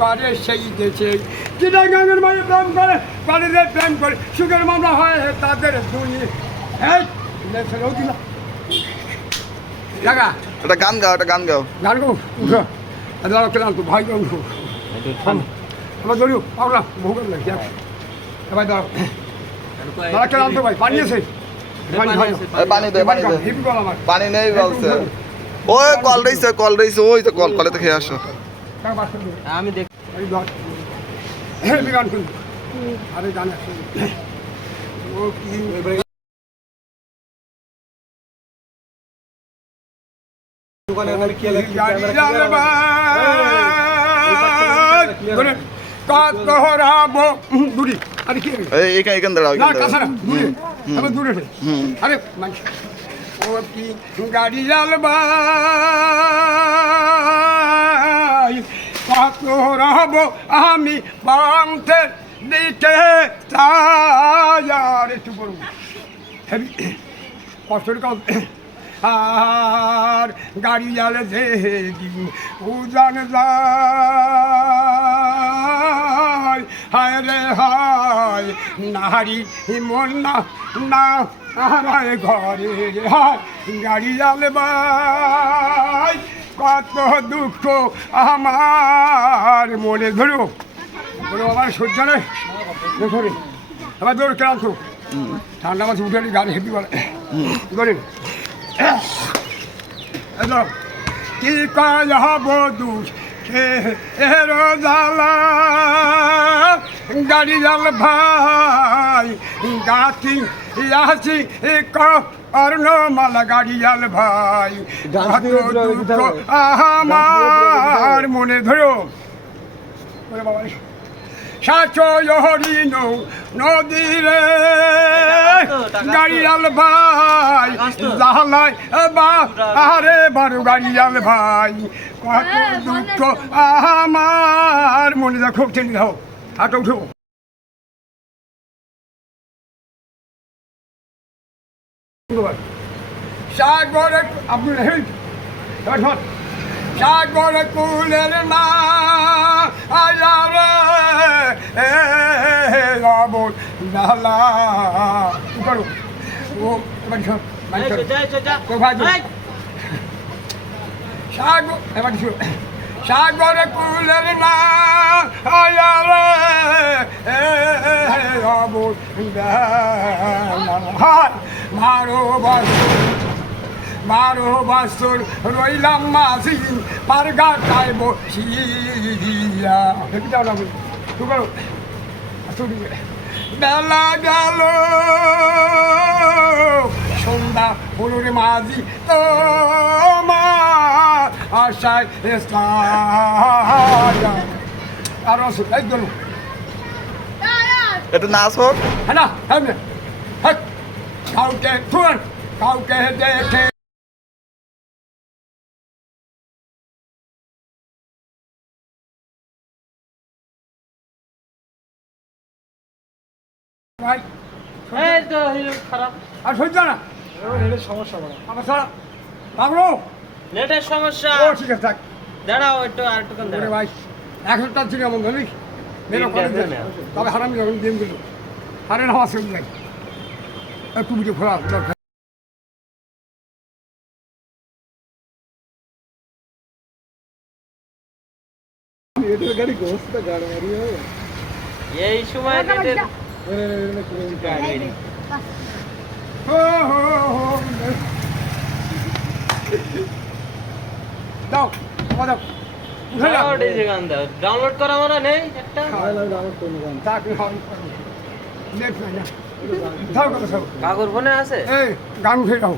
করে সেই দেশে চিটাগাঙের মাঝে প্রেম করে বাড়িতে প্রেম করে সুখের মামলা হয় তাদের দুনিয়া জায়গা একটা গান গাও, একটা গান গাও। গান গো উঠো কেলাম তো ভাই উঠো আমার ধরু পাওলা বহু করে লাগে ভাই দাঁড়াও দাঁড়া কেলাম তো ভাই পানি আছে পানি দে, পানি দে। পানি নেই বলছে। ওই কল রইছে ওই তো কলে তো খেয়ে আসো। আমি দেখ গান শুন আরে গান ও কি এখান দাঁড়াও, দূরে আরে ও কি গাড়ি চালবাই কত রহব আমি বাংতে দিতে চাই একটু বলব কষ্টের কাজ আর গাড়ি জালে দিন উজান যায় হায় রে হায় নারী মন না না হারায় ঘরে হায় গাড়ি জালে ভাই কত দুঃখ আমার মনে ধরো বলো আমার সহ্য নেই ধরে আবার দৌড় ক্লান্ত ঠান্ডা মাছ উঠে গাড়ি হেঁটে বলে ধরেন কি কাজ হব দুষ এরো জ্বালা গাড়ি জাল ভাই গাছি আসি অর্ণমালা গাড়ি জাল ভাই আমার মনে ধরো বাবা সাচরিন নদীরে গাড়িয়াল ভাই জাহালাই বা আরে বারো গাড়িয়াল ভাই কত দুঃখ আমার মনে দেখো টেনে দাও হাঁটো উঠো সাগরে আপনি সাগর কুলের না আয়ারে রাবণ ডালা করো ও সাগর এবার সাগর কুলের না আয়ারে রাবণ ডালা মারো বারো বছর রইলাম মাঝি পারগাটায় বসিয়া বেলা গেল সন্ধ্যা হলুর মাঝি তোমার আশায় আর একদম একটু নাচ হোক। হ্যাঁ না হ্যাঁ কাউকে শুন কাউকে দেখে খারাপ আর সহ্য না সমস্যা বড় আমার সারা পাবলো নেটের সমস্যা ও ঠিক আছে থাক দাঁড়াও একটু আর একটু দাঁড়াও ভাই 100টা ছিল এমন জানিস মেলো করে তবে হারামি যখন গেম দিল হারে নামাজ চলে যাই একটু ভিডিও খোলা দরকার এই সময় নেটের দাও দাও গান দাও ডাউনলোড করা মানে নেই একটা কাগর ফোনে আছে এই গান উঠে দাও